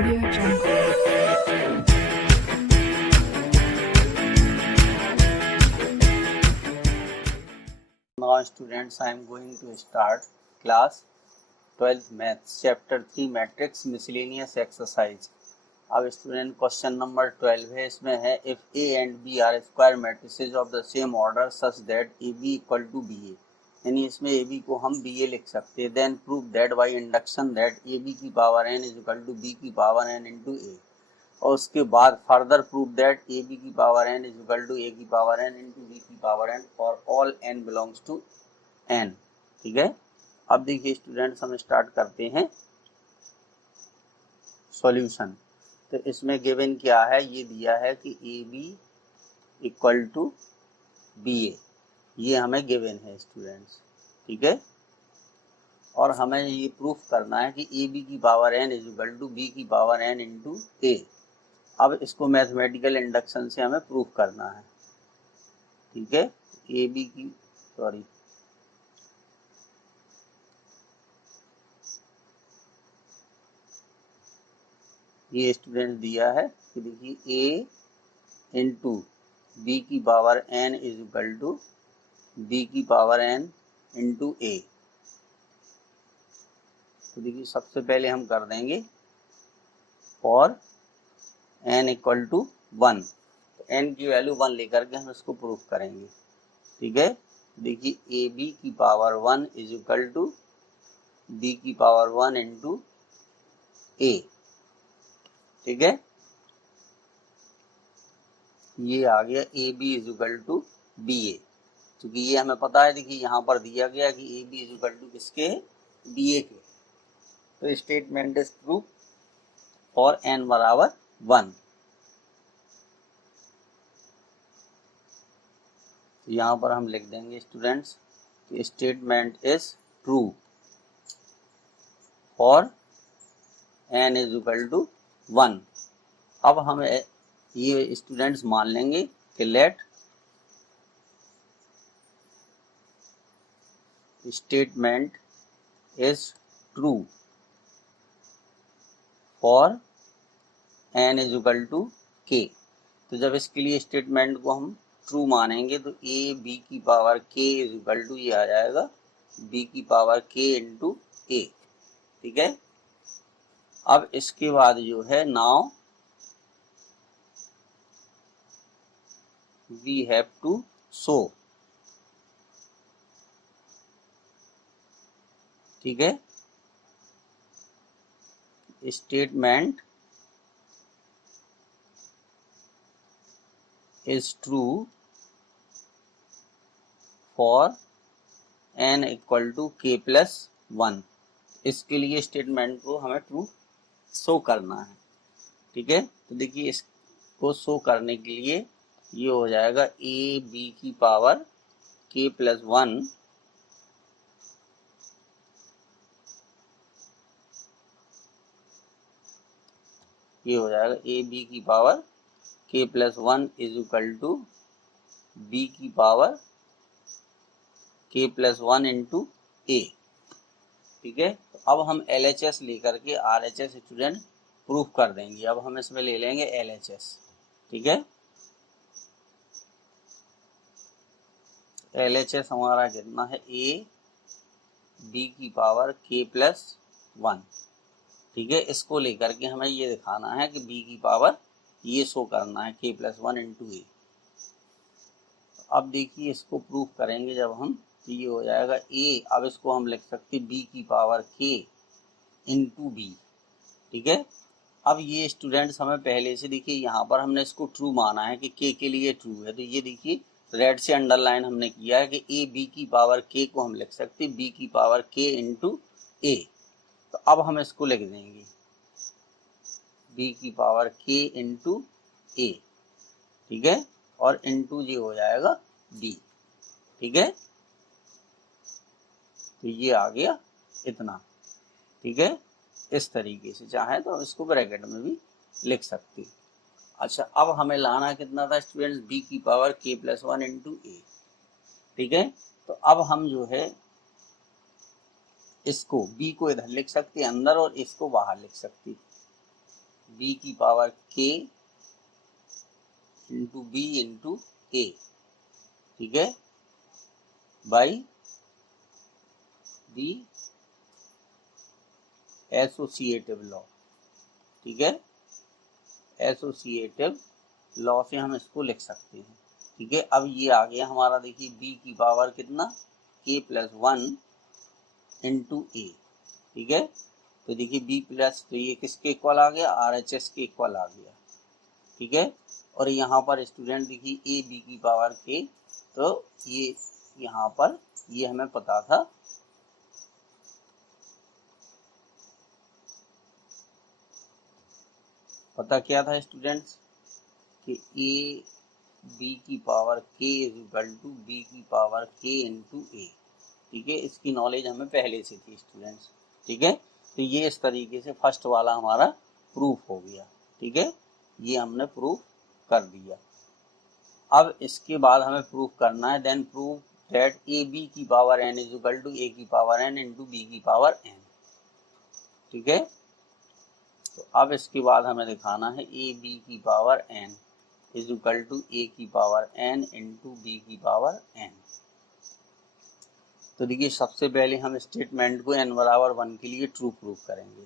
AudioJungle. Now students, I am going to start class 12 maths chapter 3 matrix miscellaneous exercise. अब student question number 12 है, इसमें है if A and B are square matrices of the same order such that A B equal to B A, यानी इसमें A B को हम B ए लिख सकते हैं। Then prove that by induction that A B की power n is equal to B की power n into A, और उसके बाद further prove that A B की power n is equal to ए की पावर एन इंटू बी की power n और all n belongs to N. ठीक है, अब देखिए स्टूडेंट्स, हम स्टार्ट करते हैं सॉल्यूशन। तो इसमें गिवन क्या है, ये दिया है कि ए B equal to B A, ये हमें गिवन है स्टूडेंट्स। ठीक है, और हमें ये प्रूफ करना है कि ए बी की power n is equal to B की पावर एन इंटू ए। अब इसको मैथमेटिकल इंडक्शन से हमें प्रूफ करना है। ठीक है, ए बी की ये स्टूडेंट दिया है कि देखिए ए इंटू बी की power n is equal to B की पावर एन इंटू ए। तो देखिए सबसे पहले हम कर देंगे फॉर एन इक्वल टू 1, तो एन की वैल्यू 1 लेकर के हम इसको प्रूफ करेंगे। ठीक है, देखिए ए बी की power 1 is equal to B की पावर 1 इंटू ए। ठीक है, ये आ गया A B is equal to B A, क्योंकि ये हमें पता है। देखिए यहाँ पर दिया गया कि A B is equal to किसके, बी ए के। तो statement is true for n बराबर 1। तो यहाँ पर हम लिख देंगे स्टूडेंट्स कि statement is true for n is equal to 1। अब हम ये स्टूडेंट्स मान लेंगे कि let statement is true for n is equal to k. तो जब इसके लिए स्टेटमेंट को हम ट्रू मानेंगे तो ए बी की पावर के इज इक्वल टू ये आ जाएगा बी की पावर के इंटू ए। ठीक है, अब इसके बाद जो है now we have to show। ठीक है, statement is true for n equal to k plus 1। इसके लिए स्टेटमेंट को हमें ट्रू शो करना है। ठीक है, तो देखिए इसको शो करने के लिए ये हो जाएगा ए बी की पावर के प्लस 1 ये हो जाएगा ए बी की power k plus 1 is equal to B की पावर के प्लस 1 इंटू ए। ठीक है, तो अब हम LHS लेकर के RHS स्टूडेंट प्रूफ कर देंगे। अब हम इसमें ले लेंगे LHS। ठीक है, LHS हमारा कितना है, ए बी की पावर के प्लस 1। ठीक है, इसको लेकर के हमें ये दिखाना है कि बी की पावर ये शो करना है के प्लस 1 इंटू ए। अब देखिए इसको प्रूफ करेंगे जब हम, तो ये हो जाएगा ए, अब इसको हम लिख सकते बी की पावर के इंटू बी। ठीक है, अब ये स्टूडेंट्स हमें पहले से देखिए यहाँ पर हमने इसको ट्रू माना है कि के लिए ट्रू है। तो ये देखिए रेड से अंडरलाइन हमने किया है कि ए बी की पावर के को हम लिख सकते बी की पावर के इंटू ए। तो अब हम इसको लिख देंगे बी की पावर के इंटू ए। ठीक है, और इंटू जी हो जाएगा बी। ठीक है, तो ये आ गया इतना। ठीक है, इस तरीके से चाहे तो इसको ब्रैकेट में भी लिख सकते। अच्छा, अब हमें लाना कितना था स्टूडेंट्स, बी की पावर के प्लस 1 इंटू ए। ठीक है, तो अब हम जो है इसको बी को इधर लिख सकते अंदर और इसको बाहर लिख सकते। बी की पावर के इंटू बी इंटू ए, ठीक है, बाई दी एसोसिएटिव लॉ, ठीक है, एसोसिएटिव लॉ से हम इसको लिख सकते हैं, ठीक है। अब ये आ गया हमारा, देखिए बी की पावर कितना, के प्लस 1 इंटू ए, ठीक है। तो देखिए बी प्लस, तो ये किसके इक्वल आ गया, आर एच एस के इक्वल आ गया, ठीक है। और यहाँ पर स्टूडेंट देखिए ए बी की पावर के, तो ये यहाँ पर ये हमें पता था, पता क्या था स्टूडेंट्स कि ए बी की पावर के इज इक्वल टू बी की पावर के इंटू ए, ठीक है। इसकी नॉलेज हमें पहले से थी स्टूडेंट्स, ठीक है। तो ये इस तरीके से फर्स्ट वाला हमारा प्रूफ हो गया, ठीक है, ये हमने प्रूफ कर दिया। अब इसके बाद हमें प्रूफ करना है, then proof that A B की power n is equal to ए की पावर एन इंटू बी की पावर एन, ठीक है। तो अब इसके बाद हमें दिखाना है ए बी की power n is equal to ए की पावर एन इंटू बी की पावर एन। तो देखिए सबसे पहले हम स्टेटमेंट को n बराबर 1 के लिए ट्रू प्रूफ करेंगे।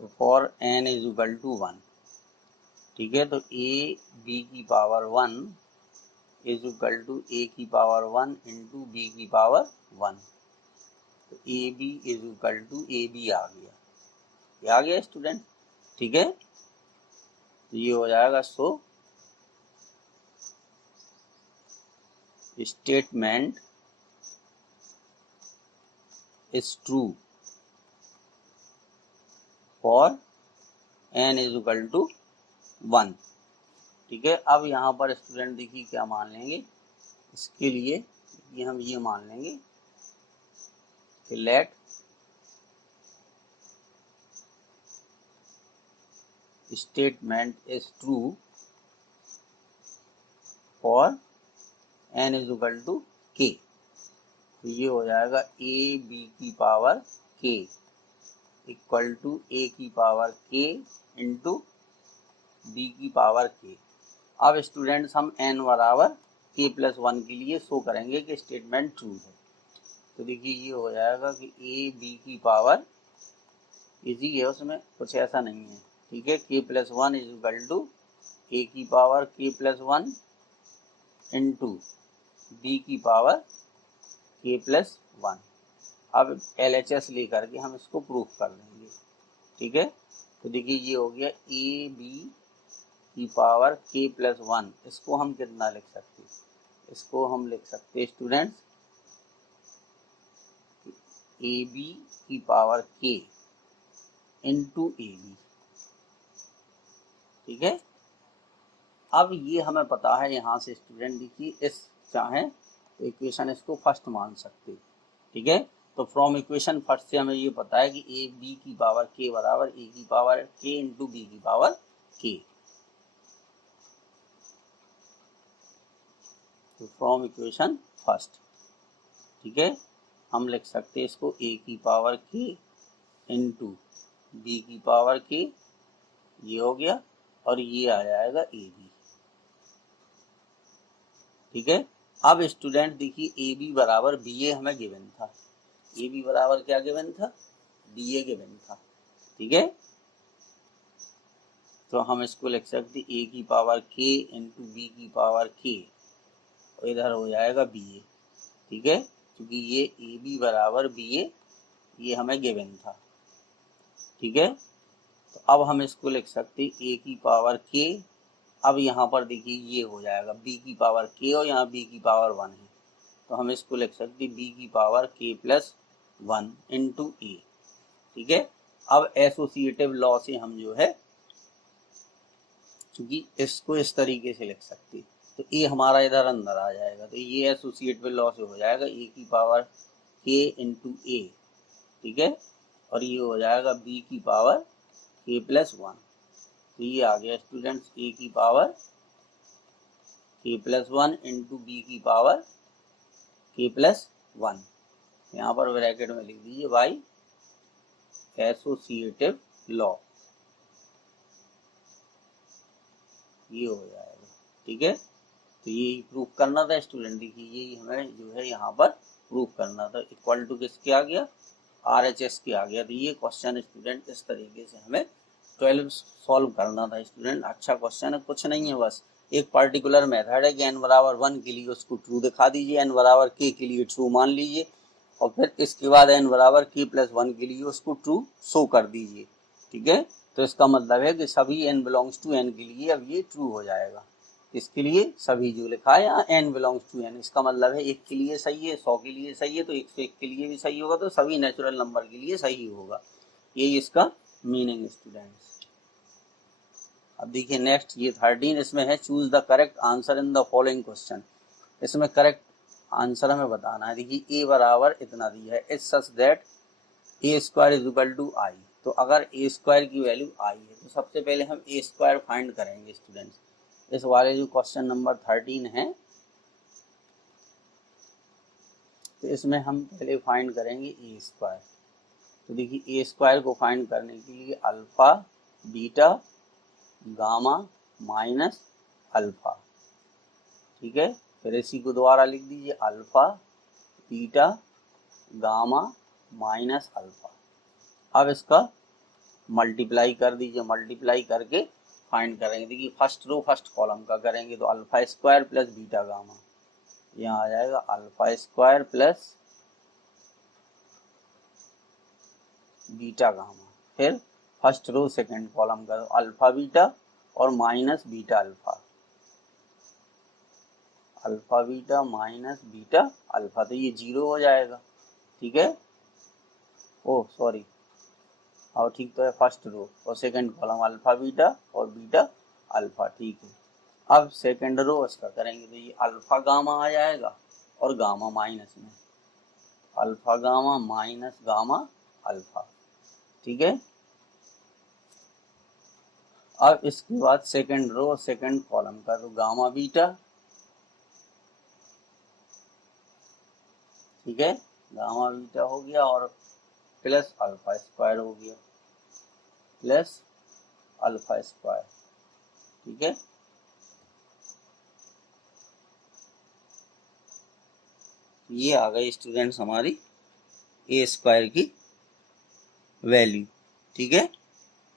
तो for n is equal to 1, ठीक है, तो ए बी की पावर 1 इज इक्वल टू ए की पावर 1 इंटू बी की पावर 1। तो A B is equal to A B आ गया, ये आ गया स्टूडेंट, ठीक है। तो ये हो जाएगा, so statement is true for n is equal to 1, ठीक है। अब यहाँ पर स्टूडेंट देखिए क्या मान लेंगे, इसके लिए ये हम ये मान लेंगे कि let statement is true for n is equal to k। तो ये हो जाएगा ए बी की पावर k इक्वल टू ए की पावर k इंटू बी की पावर k। अब स्टूडेंट्स हम n बराबर k प्लस 1 के लिए शो करेंगे कि स्टेटमेंट ट्रू है। तो देखिए ये हो जाएगा कि ए बी की पावर इजी है, उसमें कुछ ऐसा नहीं है, ठीक है, k plus 1 is equal to ए की power k plus 1 into B की पावर k प्लस 1। अब LHS लेकर के हम इसको प्रूफ कर देंगे, ठीक है। तो देखिए ये हो गया ए बी की पावर k प्लस 1, इसको हम कितना लिख सकते हैं, इसको हम लिख सकते हैं स्टूडेंट्स ए बी की power k into a b, ठीक है। अब ये हमें पता है यहाँ से स्टूडेंट देखिए, इस चाहे तो इक्वेशन इसको फर्स्ट मान सकते, ठीक है। तो फ्रॉम इक्वेशन फर्स्ट से हमें ये पता है कि ए बी की पावर k बराबर ए की पावर k इंटू बी की पावर k। तो फ्रॉम इक्वेशन फर्स्ट, ठीक है, हम लिख सकते हैं इसको a की पावर k इंटू बी की पावर k, ये हो गया, और ये आ जाएगा ए बी, ठीक है। अब स्टूडेंट देखिए ए बी बराबर बी ए हमें गिवन था, ए बी बराबर क्या गिवन था, बी ए गिवन था, ठीक है। तो हम इसको लिख सकते ए की पावर k इंटू बी की पावर k, और इधर हो जाएगा बी ए, ठीक है, क्योंकि ये ए बी बराबर बी ए ये हमें गिवन था, ठीक है। तो अब हम इसको लिख सकते ए की पावर k, अब यहाँ पर देखिए ये हो जाएगा b की पावर k और यहाँ b की पावर 1 है, तो हम इसको लिख सकते b की पावर k प्लस 1 इंटू ए, ठीक है। अब एसोसिएटिव लॉ से हम जो है क्योंकि इसको इस तरीके से लिख सकते, तो ए हमारा इधर अंदर आ जाएगा, तो ये एसोसिएटिव लॉ से हो जाएगा ए की पावर k इंटू ए, ठीक है, और ये हो जाएगा b की पावर k प्लस 1। तो ये आ गया स्टूडेंट्स ए की power k plus 1 into B की पावर k प्लस 1, यहाँ पर ब्रैकेट में लिख दीजिए बाई एसोसिएटिव लॉ, ये हो जाएगा। ठीक है, तो ये प्रूफ करना था स्टूडेंट, देखिए ये हमें जो है यहाँ पर प्रूफ करना था। इक्वल टू किसके आ गया, RHS के आ गया। तो ये क्वेश्चन स्टूडेंट इस तरीके से हमें 12 सॉल्व करना था स्टूडेंट। अच्छा क्वेश्चन है, कुछ नहीं है, बस एक पर्टिकुलर मेथड है कि n बराबर 1 के लिए उसको ट्रू दिखा दीजिए, n बराबर k के लिए ट्रू मान लीजिए, और फिर इसके बाद n बराबर k प्लस 1 के लिए उसको ट्रू शो कर दीजिए। ठीक है, तो इसका मतलब है कि सभी n बिलोंग्स टू n के लिए अब ये ट्रू हो जाएगा। इसके लिए सभी जो लिखा है यहाँ n बिलोंग्स टू n, इसका मतलब है 1 के लिए सही है, 100 के लिए सही है, तो 101 के लिए भी सही होगा, तो सभी नेचुरल नंबर के लिए सही होगा। यही इसका मीनिंग स्टूडेंट्स। अब देखिए नेक्स्ट ये 13 इसमें है, choose the correct answer in the following question. इसमें करेक्ट आंसर हमें बताना है। देखिए a बराबर इतना दिया है, it's such that a square is equal to i। तो अगर a स्क्वायर की वैल्यू i है तो सबसे पहले हम a स्क्वायर फाइंड करेंगे स्टूडेंट्स। इस वाले जो क्वेश्चन नंबर 13 है, तो इसमें हम पहले फाइंड करेंगे ए स्क्वायर। तो देखिए ए स्क्वायर को फाइंड करने के लिए alpha beta gamma minus alpha. ठीक है, फिर इसी को दोबारा लिख दीजिए, alpha beta gamma minus alpha. अब इसका मल्टीप्लाई कर दीजिए, मल्टीप्लाई करके फाइंड करेंगे। देखिए फर्स्ट रो फर्स्ट कॉलम का करेंगे, तो alpha square plus beta gamma, यहाँ आ जाएगा alpha square plus beta gamma. फिर फर्स्ट रो सेकंड कॉलम का अल्फा बीटा और minus beta alpha, alpha beta minus beta alpha, तो ये 0 हो जाएगा। ठीक है, ओ सॉरी, और ठीक तो है, फर्स्ट रो और सेकंड कॉलम अल्फा बीटा और बीटा अल्फा। ठीक है, अब सेकंड रो इसका करेंगे, तो ये अल्फा गामा आ जाएगा और गामा माइनस में, alpha gamma minus gamma alpha. ठीक है, अब इसके बाद सेकंड रो सेकंड कॉलम का, तो गामा बीटा, ठीक है, गामा बीटा हो गया और प्लस अल्फा स्क्वायर हो गया, प्लस अल्फा स्क्वायर। ठीक है, ये आ गई स्टूडेंट्स हमारी ए स्क्वायर की वैल्यू। ठीक है,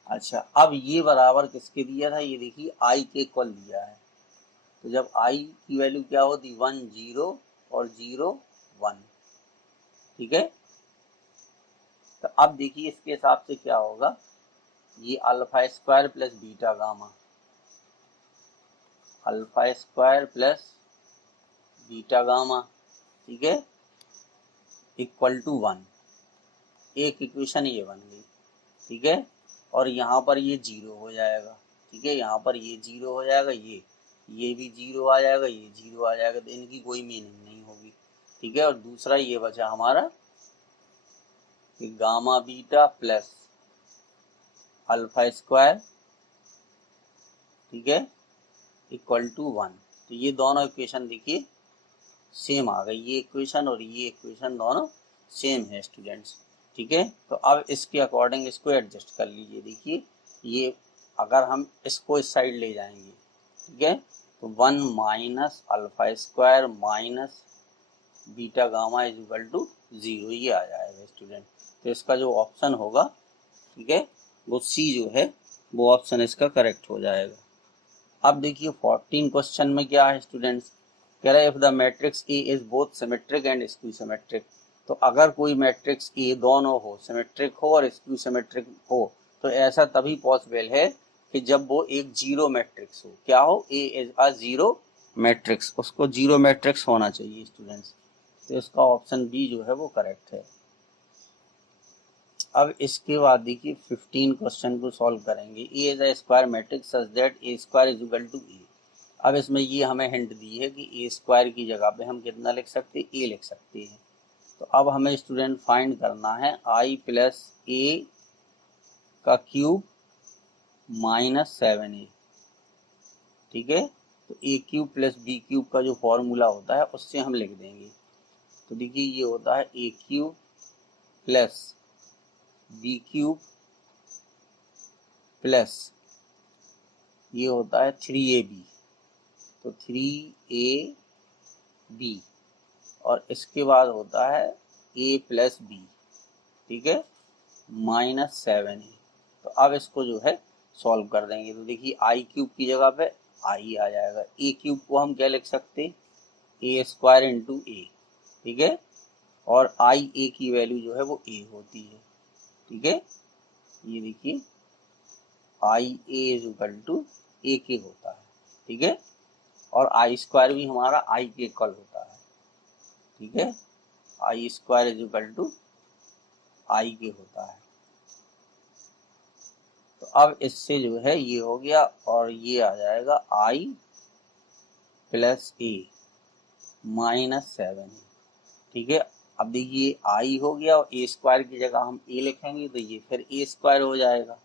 अच्छा अब ये बराबर किसके दिया था, ये देखिए आई के इक्वल दिया है। तो जब आई की वैल्यू क्या होती, 1 0 और 0 1। ठीक है, तो अब देखिए इसके हिसाब से क्या होगा, ये alpha square plus beta gamma, alpha square plus beta gamma, ठीक है, इक्वल टू 1। एक इक्वेशन ये बन गई। ठीक है, और यहाँ पर ये 0 हो जाएगा। ठीक है, यहाँ पर ये 0 हो जाएगा, ये भी 0 आ जाएगा, ये 0 आ जाएगा, तो इनकी कोई मीनिंग नहीं होगी। ठीक है, और दूसरा ये बचा हमारा कि gamma beta plus alpha square, ठीक है, इक्वल टू 1। तो ये दोनों इक्वेशन देखिए सेम आ गई, ये इक्वेशन और ये इक्वेशन दोनों सेम है स्टूडेंट्स। ठीक है, तो अब इसके अकॉर्डिंग इसको एडजस्ट कर लीजिए। देखिए ये अगर हम इसको इस साइड ले जाएंगे, ठीक है, तो 1 minus alpha square minus beta gamma is equal to 0, ये आ जाएगा स्टूडेंट। तो इसका जो ऑप्शन होगा, ठीक है, वो सी जो है वो ऑप्शन इसका करेक्ट हो जाएगा। अब देखिए 14 क्वेश्चन में क्या है स्टूडेंट्स, कह रहा है if the matrix A is both symmetric and skew symmetric. तो अगर कोई मैट्रिक्स ए दोनों हो, सिमेट्रिक हो और स्क्यू सिमेट्रिक हो, तो ऐसा तभी पॉसिबल है कि जब वो एक जीरो मैट्रिक्स हो। क्या हो, ए इज अ जीरो मैट्रिक्स, उसको जीरो मैट्रिक्स होना चाहिए स्टूडेंट्स। तो इसका ऑप्शन बी जो है वो करेक्ट है। अब इसके बाद देखिए 15 क्वेश्चन को सॉल्व करेंगे। A is a square matrix such that A square is equal to A. अब इसमें ये हमें हिंट दी है कि ए स्क्वायर की जगह पे हम कितना लिख सकते हैं, ए लिख सकते हैं। तो अब हमें स्टूडेंट फाइंड करना है आई प्लस ए का क्यूब माइनस 7a। ठीक है, तो ए क्यूब प्लस बी क्यूब का जो फॉर्मूला होता है उससे हम लिख देंगे। तो देखिए ये होता है A cube plus B cube plus ये होता है 3ab, तो 3ab और इसके बाद होता है a प्लस बी, ठीक है, -7a। तो अब इसको जो है सॉल्व कर देंगे। तो देखिए आई क्यूब की जगह पे आई आ जाएगा, ए क्यूब को हम क्या लिख सकते हैं, ए स्क्वायर इंटू ए, ठीक है, और आई ए की वैल्यू जो है वो ए होती है, ठीक है। ये देखिए आई ए इज इक्वल टू ए के होता है, ठीक है, और आई स्क्वायर भी हमारा आई के इक्वल होता है, ठीक है, आई स्क्वायर इज इक्वल टू आई के होता है। तो अब इससे जो है ये हो गया और ये आ जाएगा आई प्लस ए -7, ठीक है। अब देखिए आई हो गया और ए स्क्वायर की जगह हम ए लिखेंगे तो ये फिर ए स्क्वायर हो जाएगा,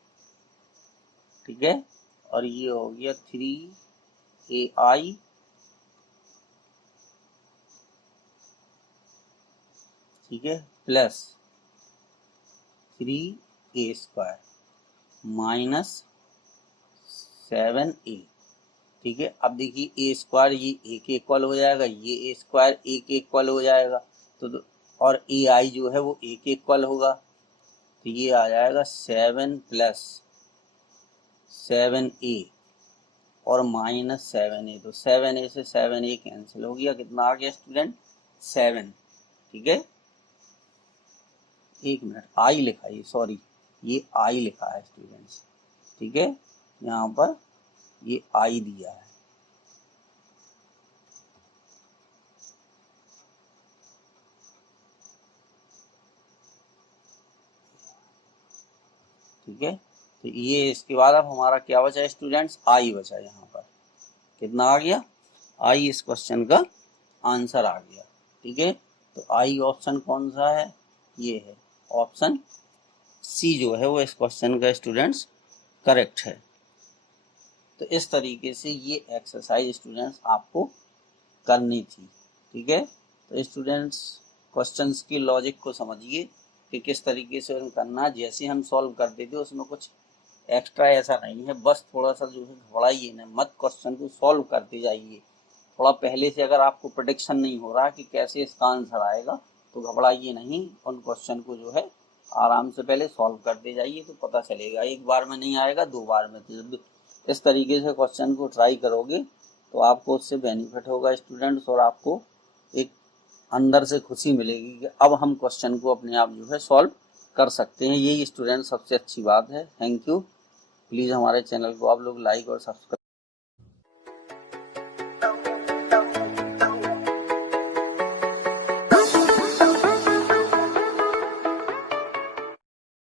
ठीक है, और ये हो गया 3ai ठीक है प्लस 3a स्क्वायर -7a, ठीक है। अब देखिए ए स्क्वायर ये ए के इक्वल हो जाएगा, ये ए स्क्वायर ए के इक्वल हो जाएगा, तो और ए आई जो है वो ए के इक्वल होगा, तो ये आ जाएगा 7 प्लस 7a और -7a, तो 7a से 7a कैंसिल हो गया, कितना आ गया स्टूडेंट 7, ठीक है। एक मिनट, आई लिखा है, सॉरी ये आई लिखा है स्टूडेंट्स, ठीक है, यहाँ पर ये आई दिया है, ठीक है। तो ये इसके बाद अब हमारा क्या बचा स्टूडेंट्स, आई बचा, यहाँ पर कितना आ गया आई, इस क्वेश्चन का आंसर आ गया, ठीक है। तो आई ऑप्शन कौन सा है, ये है ऑप्शन सी जो है वो इस क्वेश्चन का स्टूडेंट्स करेक्ट है। तो इस तरीके से ये एक्सरसाइज स्टूडेंट्स आपको करनी थी, ठीक है। तो स्टूडेंट्स क्वेश्चंस की लॉजिक को समझिए कि किस तरीके से करना है, जैसे हम सॉल्व करते थे उसमें कुछ एक्स्ट्रा ऐसा नहीं है, बस थोड़ा सा जो है घबराइए ना मत, क्वेश्चन को सॉल्व करते जाइए। थोड़ा पहले से अगर आपको प्रेडिक्शन नहीं हो रहा कि कैसे इसका आंसर आएगा तो घबराइए नहीं, उन क्वेश्चन को जो है आराम से पहले सॉल्व करते जाइए, तो पता चलेगा, एक बार में नहीं आएगा, 2 बार में। तो जब इस तरीके से क्वेश्चन को ट्राई करोगे तो आपको उससे बेनिफिट होगा स्टूडेंट्स, और आपको एक अंदर से खुशी मिलेगी कि अब हम क्वेश्चन को अपने आप जो है सॉल्व कर सकते हैं। यही स्टूडेंट सबसे अच्छी बात है। Thank you. प्लीज़ हमारे चैनल को आप लोग लाइक और सब्सक्राइब